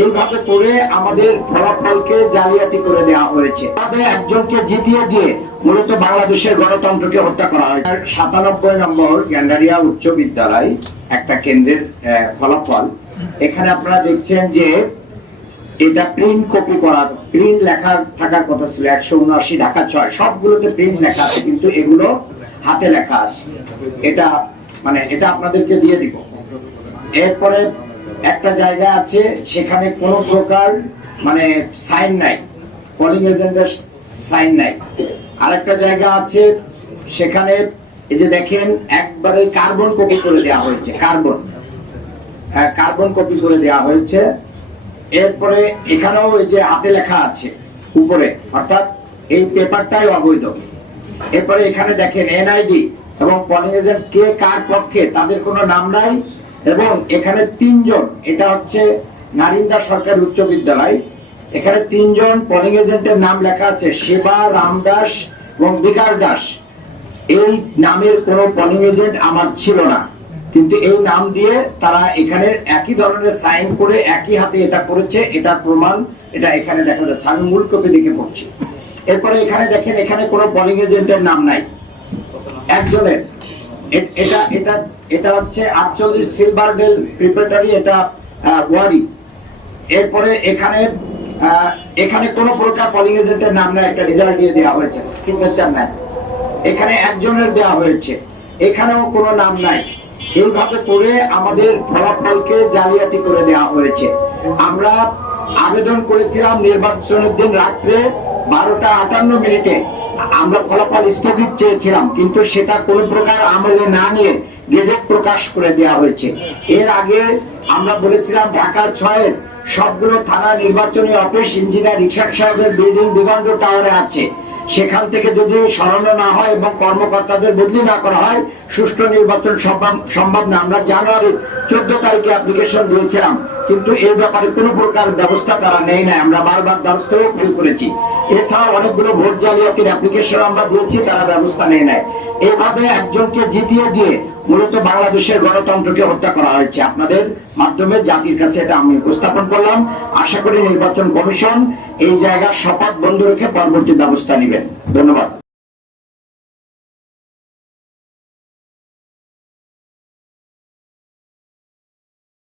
এইভাবে করে আমাদের ফলাফলকে জালিয়াতি করে দেওয়া হয়েছে। একজনকে জিতিয়ে দিয়ে মূলত বাংলাদেশের গণতন্ত্রকে হত্যা করা হয়। 97 নম্বর গ্যান্ডারিয়া উচ্চ বিদ্যালয় একটা কেন্দ্রের ফলাফল। এখানে আপনারা দেখছেন যে এটা প্রিন্ট কপি করা, প্রিন্ট লেখা থাকার কথা ছিল 179 ঢাকা 6, সবগুলোতে প্রিন্ট লেখা আছে, কিন্তু এগুলো হাতে লেখা আছে। এটা এটা আপনাদেরকে দিয়ে দিব। এরপরে একটা জায়গা আছে সেখানে কোনো প্রকার সাইন নাই, পোলিং এজেন্টের সাইন নাই। আরেকটা জায়গা আছে সেখানে এই যে দেখেন একবারে কার্বন কপি করে দেওয়া হয়েছে, কার্বন কপি করে দেওয়া হয়েছে। এরপরে এখানেও এই যে হাতে লেখা আছে উপরে, অর্থাৎ এই পেপারটাই অবৈধ। এরপরে এখানে দেখেন এনআইডি এবং পোলিং এজেন্ট কে কার পক্ষে তাদের কোনো নাম নাই। এবং এখানে 3 জন, এটা হচ্ছে নারিন্দা সরকারি উচ্চ বিদ্যালয়, এখানে 3 জন পোলিং এজেন্টের নাম লেখা আছে, সেবা, রামদাস এবং বিকাশ দাস। এই নামের কোনো পোলিং এজেন্ট আমার ছিল না, কিন্তু এই নাম দিয়ে তারা এখানে একই ধরনের সাইন করে একই হাতে এটা করেছে। এটা প্রমাণ, এটা এখানে দেখা যাচ্ছে, আমি মূল কপি দেখে পড়ছি। এরপরে এখানে দেখেন এখানে কোনো পোলিং এজেন্টের নাম নাই, একজনের। এটা এটা এটা হচ্ছে 48 সিলভারডেল প্রিপারেটরি, এটা ওয়ারি। এরপরে এখানে কোন প্রকার পোলিং এজেন্টের নাম নাই, একটা রেজাল্ট দিয়ে দেওয়া হয়েছে, সিগনেচার নাই। এখানে একজনের দেওয়া হয়েছে, এখানেও কোনো নাম নাই। এইভাবে করে আমাদের ফলাফলকে জালিয়াতি করে দেওয়া হয়েছে। আমরা আবেদন করেছিলাম নির্বাচনের দিন রাত্রে 12টা 58 মিনিটে আমরা ফলাফল স্থগিত চেয়েছিলাম, কিন্তু সেটা কোন প্রকার আমলে না নিয়ে গেজেট প্রকাশ করে দেওয়া হয়েছে। এর আগে আমরা বলেছিলাম ঢাকা 6-এর সবগুলো থানা নির্বাচনী অফিস ইঞ্জিনিয়ার রিকশাদ সাহেবের বিল্ডিং দিগন্ত টাওয়ারে আছে, সেখান থেকে যদি সরানো না হয় এবং কর্মকর্তাদের বদলি না করা হয় সুষ্ঠু নির্বাচন সম্ভব না। আমরা জানুয়ারির 14 তারিখে অ্যাপ্লিকেশন দিয়েছিলাম, কিন্তু এই ব্যাপারে কোনো প্রকার ব্যবস্থা তারা নেই না। আমরা বারবার দ্বারস্থ ফিল করেছি। এছাড়াও অনেকগুলো ভোট জালিয়াতির অ্যাপ্লিকেশন আমরা দিয়েছি, তারা ব্যবস্থা নেই নাই। এভাবে একজনকে জিতিয়ে দিয়ে মূলত বাংলাদেশের গণতন্ত্রকে হত্যা করা হয়েছে। আপনাদের মাধ্যমে জাতির কাছে এটা আমি উপস্থাপন করলাম। আশা করি নির্বাচন কমিশন এই জায়গার শপথ বন্ধ রেখে পরবর্তী ব্যবস্থা নেবেন। ধন্যবাদ।